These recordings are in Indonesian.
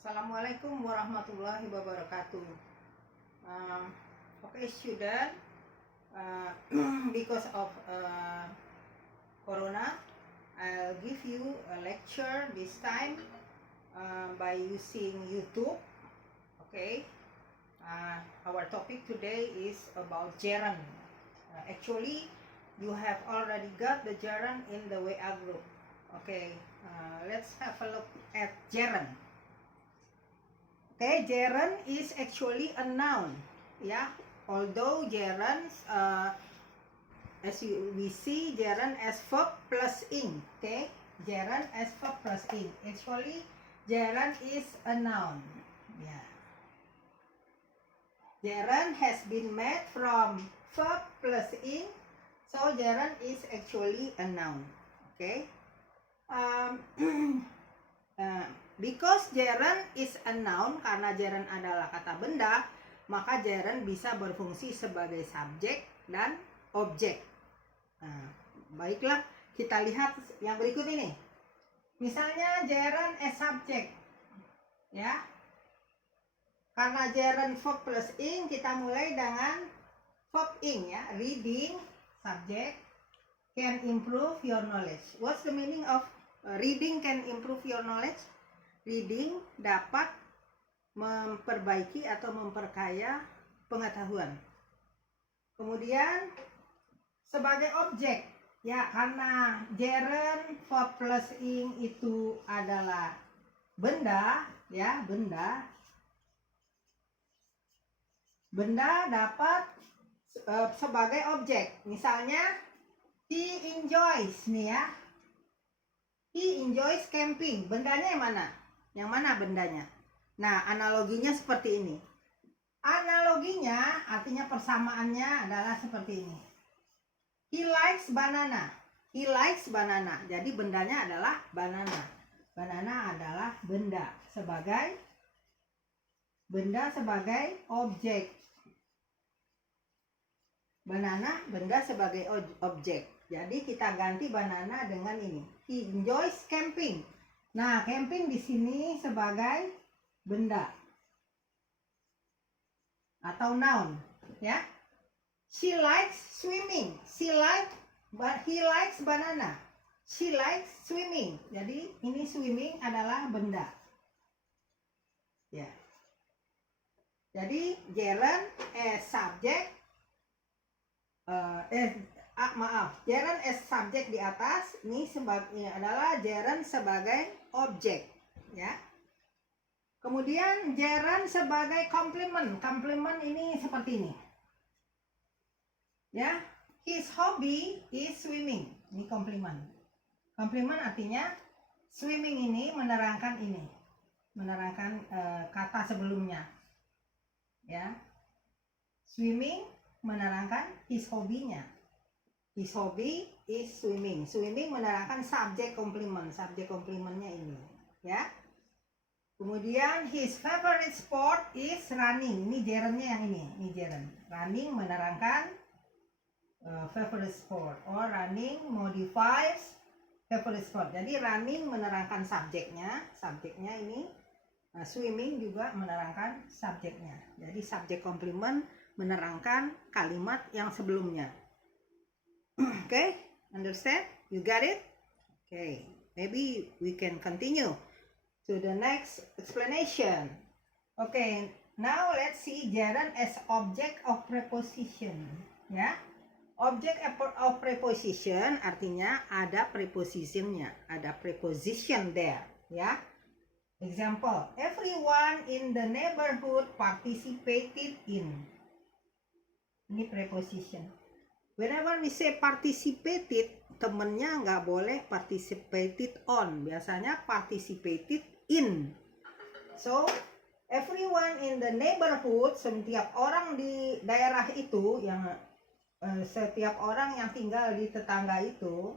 Assalamualaikum warahmatullahi wabarakatuh. Okay, student, uh, because of Corona, I'll give you a lecture this time by using YouTube. Okay, our topic today is about gerund. Actually, you have already got the gerund in the WA group. Okay, let's have a look at gerund. Okay, gerund is actually a noun, yeah. Although gerund, we see gerund as verb plus ing. Okay, gerund as verb plus ing. Actually, gerund is a noun. Yeah. Gerund has been made from verb plus ing, so gerund is actually a noun. Okay. Because gerund is a noun, karena gerund adalah kata benda, maka gerund bisa berfungsi sebagai subjek dan objek. Baiklah, kita lihat yang berikut ini. Misalnya gerund as subject, ya. Karena gerund verb plus ing, kita mulai dengan verb ing, ya. Reading, subject, can improve your knowledge. What's the meaning of reading can improve your knowledge? Reading dapat memperbaiki atau memperkaya pengetahuan. Kemudian sebagai objek, ya, karena gerund verb plus ing itu adalah benda, ya, benda dapat sebagai objek. Misalnya he enjoys, nih ya, he enjoys camping. Bendanya yang mana? Yang mana bendanya? Nah, analoginya seperti ini. Analoginya artinya persamaannya adalah seperti ini. He likes banana. He likes banana. Jadi bendanya adalah banana. Banana adalah benda sebagai objek. Banana benda sebagai objek. Jadi kita ganti banana dengan ini. He enjoys camping. Nah, camping di sini sebagai benda atau noun, ya. She likes swimming. He likes banana. She likes swimming. Jadi ini swimming adalah benda. Ya. Jadi gerund as subject gerund as subject di atas, ini adalah gerund sebagai objek, ya. Kemudian gerund sebagai complement. Complement ini seperti ini, ya. His hobby is swimming. Ini complement. Complement artinya swimming ini menerangkan kata sebelumnya, ya. Swimming menerangkan his hobby-nya. His hobby is swimming. Swimming menerangkan subjek komplement. Subjek komplementnya ini, ya. Kemudian his favorite sport is running. Ini gerundnya yang ini. Ini gerund. Running menerangkan favorite sport, or running modifies favorite sport. Jadi running menerangkan subjeknya. Subjeknya ini. Swimming juga menerangkan subjeknya. Jadi subjek komplement menerangkan kalimat yang sebelumnya. Okay, understand? You got it? Okay, maybe we can continue to the next explanation. Okay, now let's see gerund as object of preposition, ya. Object of preposition artinya ada prepositionnya, ada preposition there, ya. Example, everyone in the neighborhood participated in. Ini preposition. Whenever we say participated, temennya nggak boleh participated on. Biasanya participated in. So, everyone in the neighborhood, setiap orang di daerah itu, setiap orang yang tinggal di tetangga itu,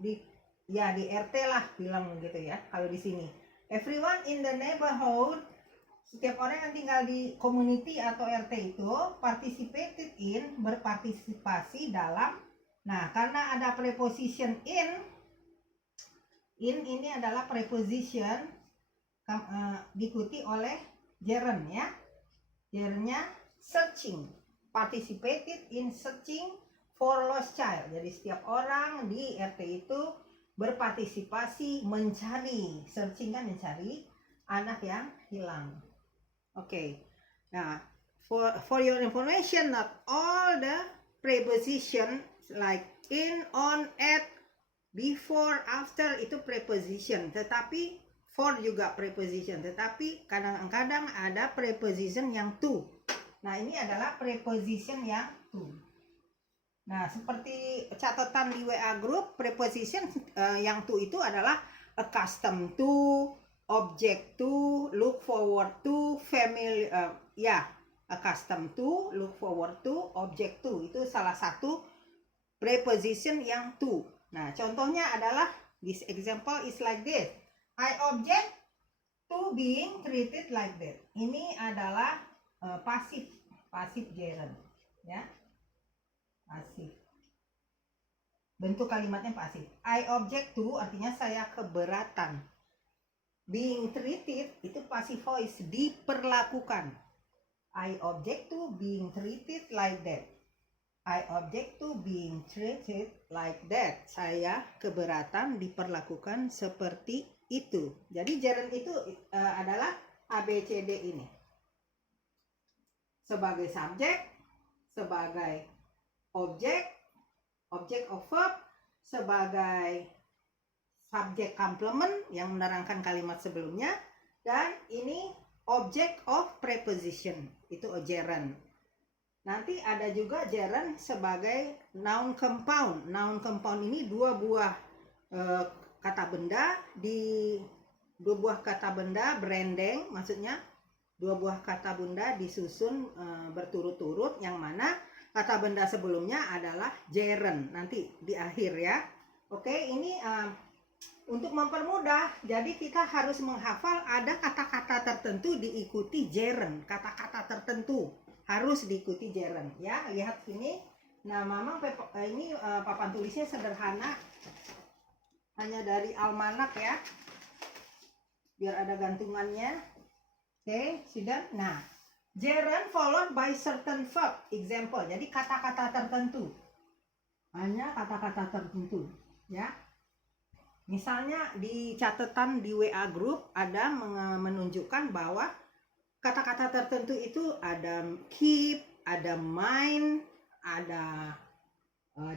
di RT lah bilang gitu ya. Kalau di sini, everyone in the neighborhood, setiap orang yang tinggal di community atau RT itu participated in, berpartisipasi dalam. Nah, karena ada preposition in ini adalah preposition diikuti oleh gerund ya. Gerundnya searching, participated in searching for lost child. Jadi setiap orang di RT itu berpartisipasi mencari, searching kan mencari anak yang hilang. Oke. Nah, for your information, not all the preposition like in, on, at, before, after itu preposition, tetapi for juga preposition, tetapi kadang-kadang ada preposition yang to. Nah, ini adalah preposition yang to. Nah, seperti catatan di WA group, preposition yang to itu adalah accustomed to, object to, look forward to, familiar, accustomed to, look forward to, object to. Itu salah satu preposition yang to. Nah, contohnya adalah this example is like this. I object to being treated like that. Ini adalah pasif gerund, ya. Pasif. Bentuk kalimatnya pasif. I object to artinya saya keberatan. Being treated itu passive voice, diperlakukan. I object to being treated like that. I object to being treated like that. Saya keberatan diperlakukan seperti itu. Jadi gerund itu adalah ABCD ini. Sebagai subjek, sebagai objek, object of verb, sebagai subjek complement yang menerangkan kalimat sebelumnya, dan ini object of preposition, itu gerund. Nanti ada juga gerund sebagai noun compound. Noun compound ini dua buah kata benda berendeng, maksudnya dua buah kata benda disusun berturut-turut, yang mana kata benda sebelumnya adalah gerund nanti di akhir ya. Oke, ini untuk mempermudah, jadi kita harus menghafal ada kata-kata tertentu diikuti gerund, kata-kata tertentu harus diikuti gerund ya. Lihat sini. Nah, Mamang ini papan tulisnya sederhana, hanya dari almanak ya, biar ada gantungannya. Oke, sudah. Nah, gerund followed by certain verb. Example, jadi kata-kata tertentu, hanya kata-kata tertentu ya. Misalnya di catatan di WA group ada menunjukkan bahwa kata-kata tertentu itu ada keep, ada mind, ada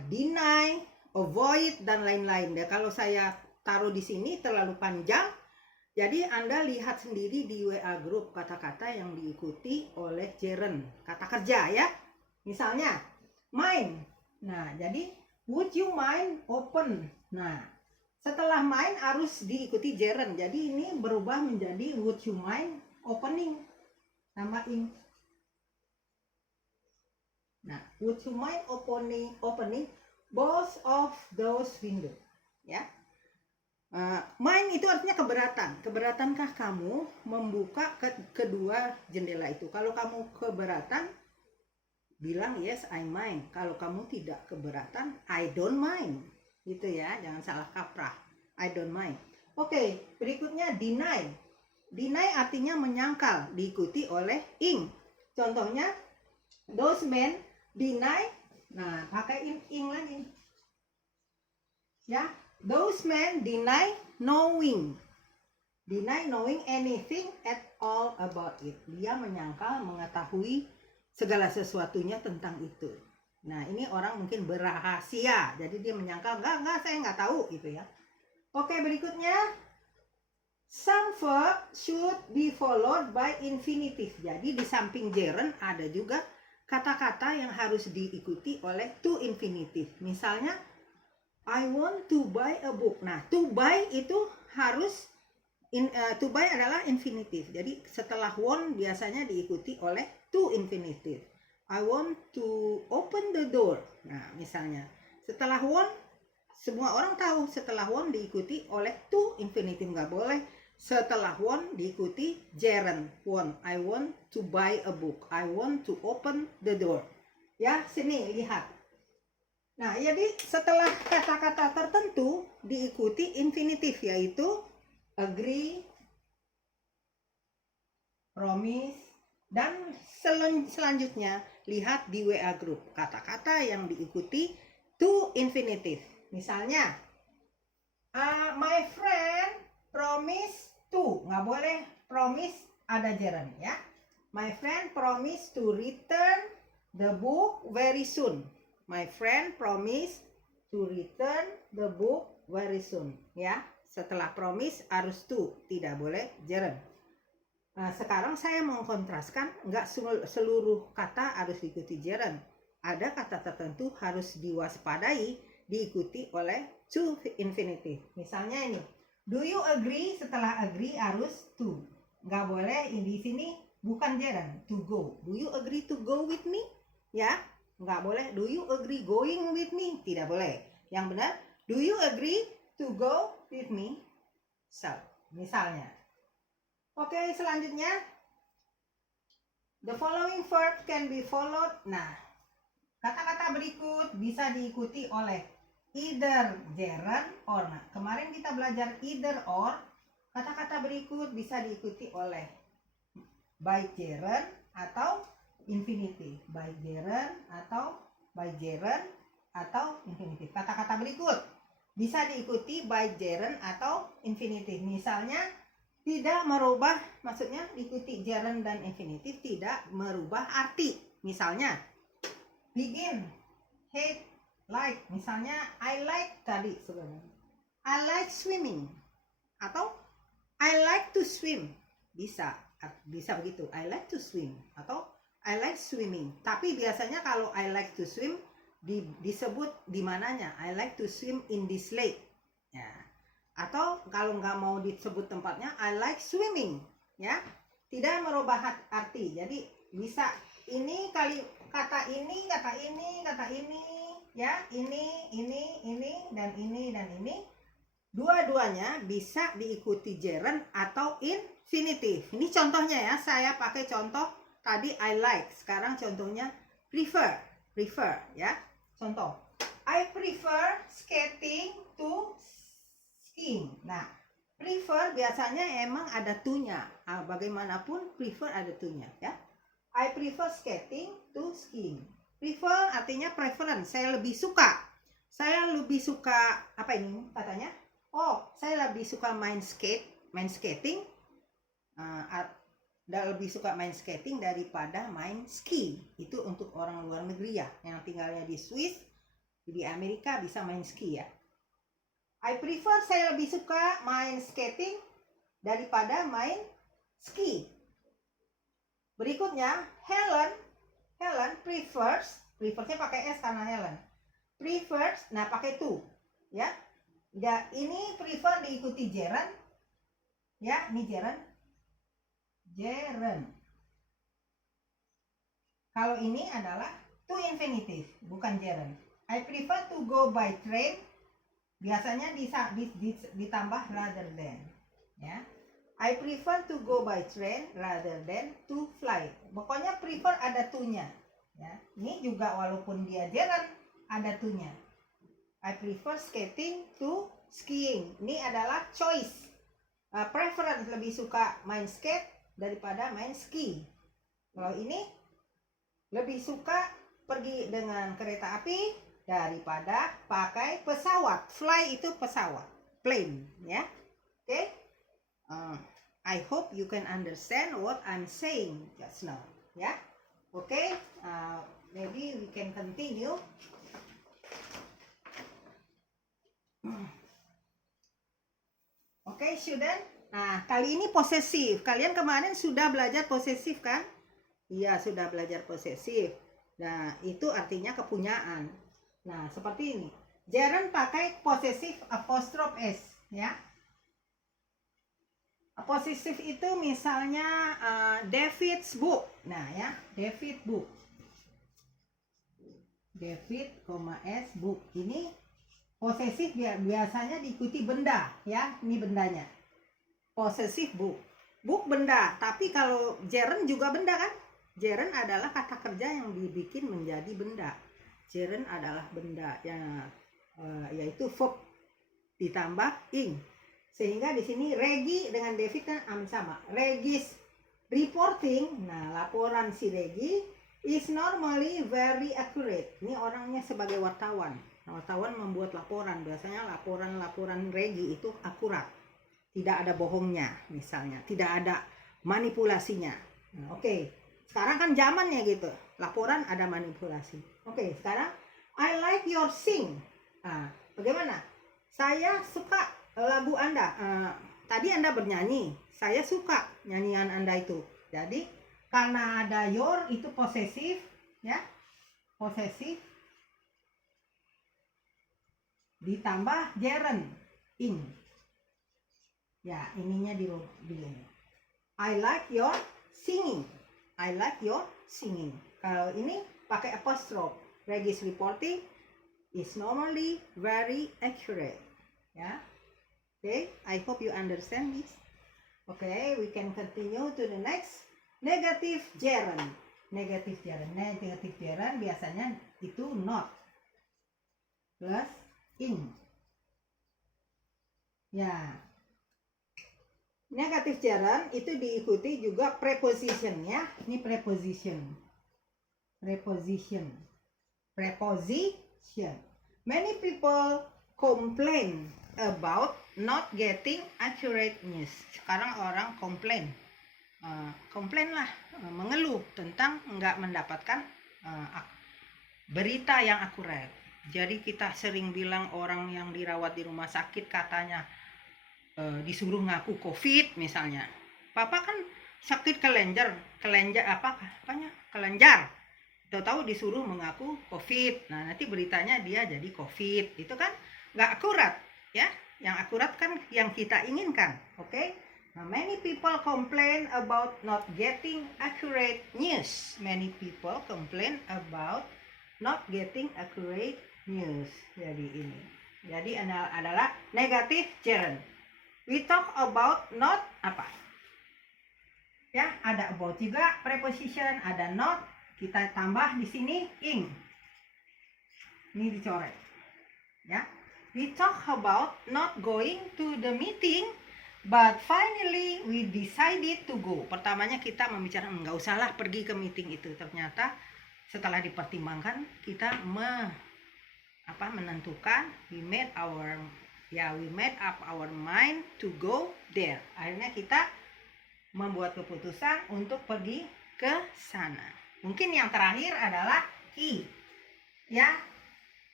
deny, avoid, dan lain-lain. Ya, kalau saya taruh di sini terlalu panjang, jadi Anda lihat sendiri di WA group kata-kata yang diikuti oleh gerund, kata kerja ya. Misalnya mind. Nah, jadi would you mind open. Nah, setelah mind harus diikuti gerund. Jadi ini berubah menjadi would you mind opening. Tambahin. Nah, would you mind opening both of those window, ya. Mind itu artinya keberatan. Keberatankah kamu membuka kedua jendela itu? Kalau kamu keberatan, bilang yes I mind. Kalau kamu tidak keberatan, I don't mind. Gitu ya, jangan salah kaprah. I don't mind. Oke, berikutnya deny. Deny artinya menyangkal, diikuti oleh ing. Contohnya, those men deny. Nah, pakai ing lagi. Ya, those men deny knowing. Deny knowing anything at all about it. Dia menyangkal mengetahui segala sesuatunya tentang itu. Nah, ini orang mungkin berrahasia. Jadi dia menyangkal, enggak, saya nggak tahu gitu ya. Oke, berikutnya. Some verb should be followed by infinitive. Jadi di samping gerund ada juga kata-kata yang harus diikuti oleh to infinitive. Misalnya, I want to buy a book. Nah, to buy itu harus to buy adalah infinitive. Jadi setelah want biasanya diikuti oleh to infinitive. I want to open the door. Nah, misalnya setelah want, semua orang tahu setelah want diikuti oleh to infinitive, nggak boleh setelah want diikuti gerund. Want, I want to buy a book. I want to open the door. Ya, sini lihat. Nah, jadi setelah kata-kata tertentu diikuti infinitif, yaitu agree, promise, dan selanjutnya lihat di WA group kata-kata yang diikuti to infinitive. Misalnya, my friend promise to, nggak boleh promise ada gerund ya. My friend promise to return the book very soon. My friend promise to return the book very soon ya. Setelah promise harus to, tidak boleh gerund. Nah, sekarang saya mengkontraskan, nggak seluruh kata harus diikuti gerund. Ada kata tertentu harus diwaspadai diikuti oleh to infinitive. Misalnya ini, do you agree, setelah agree harus to. Nggak boleh di sini bukan gerund, to go. Do you agree to go with me? Ya, nggak boleh. Do you agree going with me? Tidak boleh. Yang benar, do you agree to go with me? So, misalnya. Oke, selanjutnya. The following verb can be followed. Nah, kata-kata berikut bisa diikuti oleh either gerund or. Nah, kemarin kita belajar either or. Kata-kata berikut bisa diikuti oleh by gerund atau infinitive. By gerund atau by gerund atau infinitive. Kata-kata berikut bisa diikuti by gerund atau infinitive. Misalnya, tidak merubah, maksudnya diikuti gerund dan infinitive tidak merubah arti. Misalnya, begin, hate, like. Misalnya, I like tadi sebenarnya. I like swimming. Atau I like to swim. Bisa begitu. I like to swim. Atau I like swimming. Tapi biasanya kalau I like to swim disebut di mananya. I like to swim in this lake. Ya. Atau kalau nggak mau disebut tempatnya, I like swimming, ya, tidak merubah arti. Jadi bisa ini kali kata ini, ya, ini dan ini. Dua-duanya bisa diikuti gerund atau infinitive. Ini contohnya ya, saya pakai contoh tadi I like. Sekarang contohnya prefer, ya. Contoh, I prefer skating to skiing. Nah, prefer biasanya emang ada to-nya. Bagaimanapun prefer ada to-nya ya. I prefer skating to skiing. Prefer artinya preference. Saya lebih suka. Apa ini katanya? Oh, saya lebih suka main skating. Lebih suka main skating daripada main ski. Itu untuk orang luar negeri ya, yang tinggalnya di Swiss, di Amerika bisa main ski ya. I prefer, saya lebih suka main skating daripada main ski. Berikutnya, Helen prefernya pakai S karena Helen. Prefers, nah pakai to, ya. Ini prefer diikuti gerund, ya. Ini gerund. Kalau ini adalah to infinitive, bukan gerund. I prefer to go by train. Biasanya ditambah rather than, ya. I prefer to go by train rather than to fly. Pokoknya prefer ada to-nya, ya. Ini juga walaupun dia gerund ada to-nya. I prefer skating to skiing. Ini adalah choice. Preference, lebih suka main skate daripada main ski. Kalau ini lebih suka pergi dengan kereta api daripada pakai pesawat. Fly itu pesawat, plane, ya. Okay? I hope you can understand what I'm saying just now, ya. Okay? Maybe we can continue. Okay, student. Nah, kali ini posesif. Kalian kemarin sudah belajar posesif kan? Iya, sudah belajar posesif. Nah, itu artinya kepunyaan. Nah, seperti ini. Gerund pakai possessive apostrophe S, ya. Possessive itu misalnya David's book. Nah, ya, David book. David, S book. Ini possessive biasanya diikuti benda, ya. Ini bendanya. Possessive book. Book benda, tapi kalau gerund juga benda kan? Gerund adalah kata kerja yang dibikin menjadi benda. Gerund adalah benda yang yaitu verb ditambah ing. Sehingga di sini Regi dengan David kan sama. Regis Reporting, nah laporan si Regi is normally very accurate. Ini orangnya sebagai wartawan. Wartawan membuat laporan. Biasanya laporan Regi itu akurat. Tidak ada bohongnya misalnya. Tidak ada manipulasinya. Nah, oke. Sekarang kan zamannya gitu. Laporan ada manipulasi. Oke, sekarang I like your sing. Nah, bagaimana? Saya suka lagu Anda. Tadi Anda bernyanyi, saya suka nyanyian Anda itu. Jadi karena ada your itu posesif, ya, posesif ditambah gerund in. Ya, ininya di ini. I like your singing. I like your singing. Kalau ini pakai apostrophe. Regis reporting is normally very accurate. Ya. Okay, I hope you understand this. Okay, we can continue to the next. Negative gerund. Negative gerund biasanya itu not plus in. Ya. Negative gerund itu diikuti juga preposition ya. Ini preposition. Preposition. Many people complain about not getting accurate news. Sekarang orang komplain lah, mengeluh tentang nggak mendapatkan berita yang akurat. Jadi kita sering bilang orang yang dirawat di rumah sakit katanya disuruh ngaku COVID misalnya. Papa kan sakit kelenjar tahu disuruh mengaku COVID. Nah, nanti beritanya dia jadi COVID. Itu kan nggak akurat, ya. Yang akurat kan yang kita inginkan, oke? Okay? Nah, many people complain about not getting accurate news. Many people complain about not getting accurate news. Jadi ini. Jadi adalah negative gerund. We talk about not apa? Ya, ada about juga preposition, ada not. Kita tambah di sini ing. Ini dicoret. Ya. We talk about not going to the meeting, but finally we decided to go. Pertamanya kita membicarakan nggak usahlah pergi ke meeting itu. Ternyata setelah dipertimbangkan kita menentukan we made up our mind to go there. Akhirnya kita membuat keputusan untuk pergi ke sana. Mungkin yang terakhir adalah i, ya,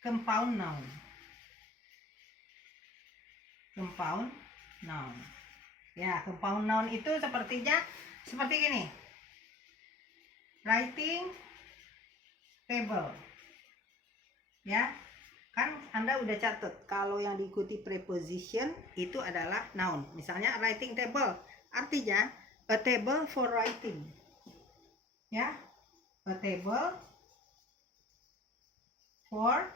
compound noun. Compound noun. Ya, compound noun itu seperti gini. Writing table. Ya, kan Anda udah catat kalau yang diikuti preposition itu adalah noun. Misalnya writing table, artinya a table for writing. Ya. A table for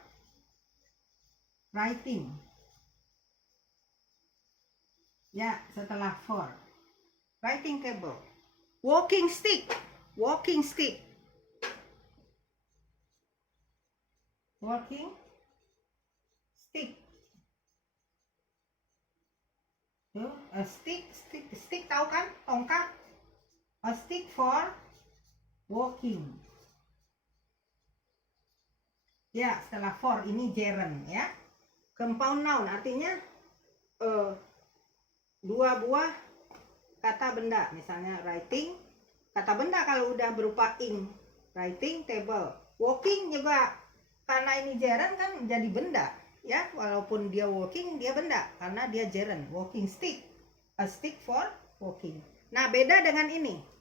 writing. Ya, setelah for. Writing table. Walking stick. Walking stick. Walking stick. Tuh, a stick tahu kan? Tongkat. A stick for walking. Ya, setelah for ini gerund ya. Compound noun artinya dua buah kata benda. Misalnya writing, kata benda kalau udah berupa ing. Writing table. Walking juga karena ini gerund kan jadi benda ya. Walaupun dia walking dia benda karena dia gerund. Walking stick. A stick for walking. Nah, beda dengan ini.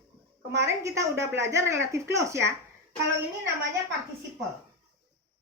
Kemarin kita udah belajar relative clause ya. Kalau ini namanya participle.